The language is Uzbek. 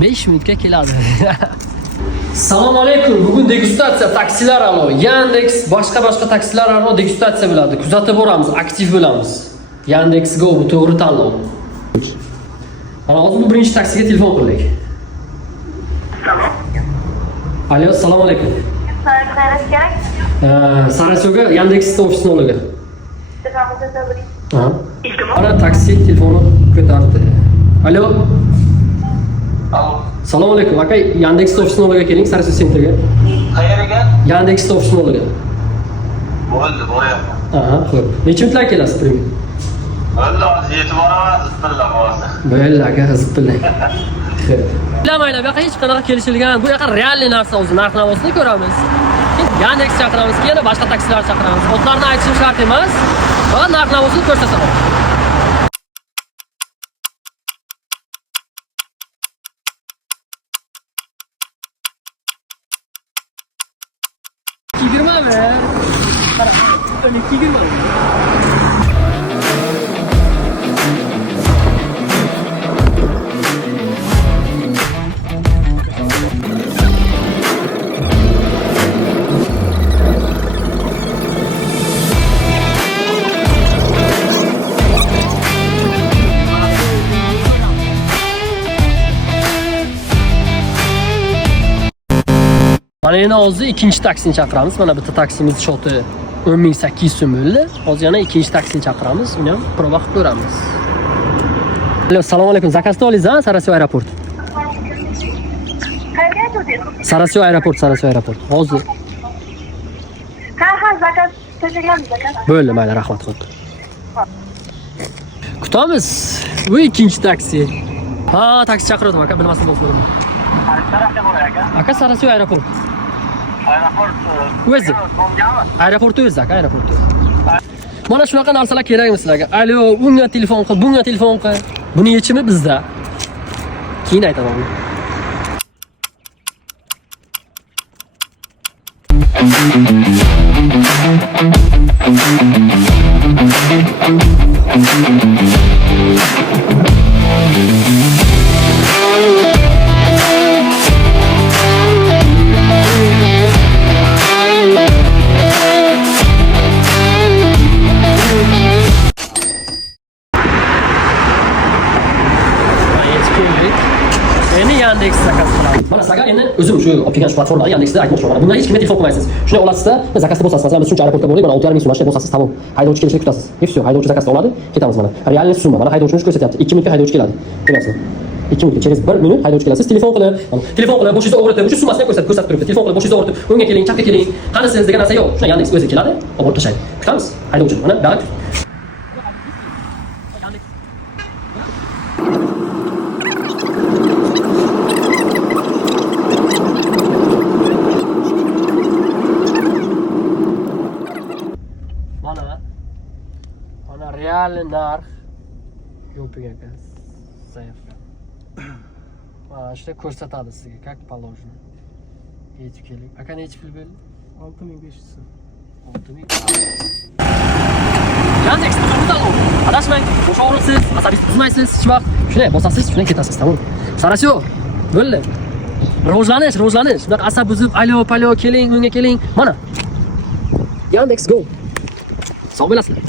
5 minutga keladi. Assalomu alaykum. Bugun degustatsiya taksilar alo. Yandex boshqa taksilar alo degustatsiya bo'ladi. Kuzatib boramiz, aktiv bo'lamiz. Yandex Go bu to'g'ri tanlov. Mana hozir bu birinchi taksiga telefon qildik. Alo, assalomu alaykum. Sarasyoga Yandex ofisini olaga. Ana taksi telefoni ko'tardi. Alo. Assalomu alaykum. Aka, Yandex ofisini olaga keling, Sarasyo sentrga. Qayerga? Yandex ofisini olaga. Bo'ldi, boryapman. Aha, xo'p. Necha minutlar kelasiz, primi? Bo'ldi, hozir yetib boramiz, bismillah bo'lsa. Bo'ldi, aka, bismillah. Bilamaylar, bu yoqqa hech qanaqa kelishilgan, bu yoqqa realniy narsa o'zi, narx-navosini ko'ramiz. Yandex chaqiramiz, yana boshqa taksilar chaqiramiz. Otlarni aytishim shart emas. Faqat narx-navosini ko'rsatsa bo'ladi. Girme be. Öyle girme. Mana yana hozir ikkinchi taksini chaqiramiz. Mana bitta taksimiz shoti 10.800 so'm bo'ldi. Hozir yana ikkinchi taksini chaqiramiz. Uni ham prova qilib ko'ramiz. Assalomu alaykum. Zakazni olingiz, Sarasyo aeroport. Qayerga aytdingiz? Sarasyo aeroport. Hozir. Ha, zakaz to'laganmiz aka. Bo'ldi, mayli, rahmat bo'ldi. Kutamiz. Bu ikkinchi taksi. Ha, taksi chaqirdim aka, bilmasam bo'lsin. Tarafga boryapti aka. Aka, Sarasyo aeroport. Aeroport. O'zi. Aeroport o'zi, aka, aeroport. Mana shunaqa narsalar kerakmi sizlarga? Alo, bunga telefon qil, bunga telefon qil. Buni yechimi bizda. Keyin aytaman. Yandex zakaz qilamiz. Mana sizlarga endi o'zim shu olib kelgan platformada Yandexda aytmoqchiman. Bundan hech kimga telefon qilmaysiz. Shuni olasizda, zakazda bosasiz. Masalan, biz shuncha aeroportda bo'ldik, mana 6.5 ming so'm bosasiz, tamom. Haydovchi kelishini kutasiz. Hech yo'q, haydovchi zakazda oladi, ketamiz mana. Realniy summa. Mana haydovchimiz ko'rsatyapti. 2 minutga haydovchi keladi. Ko'rasizlar. 2 minutga, через 1 minut haydovchi kelasiz. Telefon qilib, boshingizni o'g'ritib, o'sha summasini ko'rsatib turibdi. Telefon qilib, boshingizni o'g'ritib, o'ngga keling, chapga keling. Qani siz degan narsa yo'q. Shuna Yandex o'zi keladi, olib tashlaydi. Kutamiz. Haydovchi. Mana bak. Mana realniy narx yo'q ekan. Zaiflar. Mana shunday ko'rsatadi sizga, как положено. Yetib keling. Aka necha pul bo'ldi? 6500 so'm. 6000. Yandex to'g'ri. Adashmang. Bosh og'riqsiz, asabingizni buzmaysiz, hech vaqt shunday bosasiz, shunday ketasiz, tamom. Sarasyo. Bo'ldi. Rivojlanish. Bunaqa asab buzib, alo, keling, unga keling. Mana. Yandex Go. Sog' bo'lasizlar.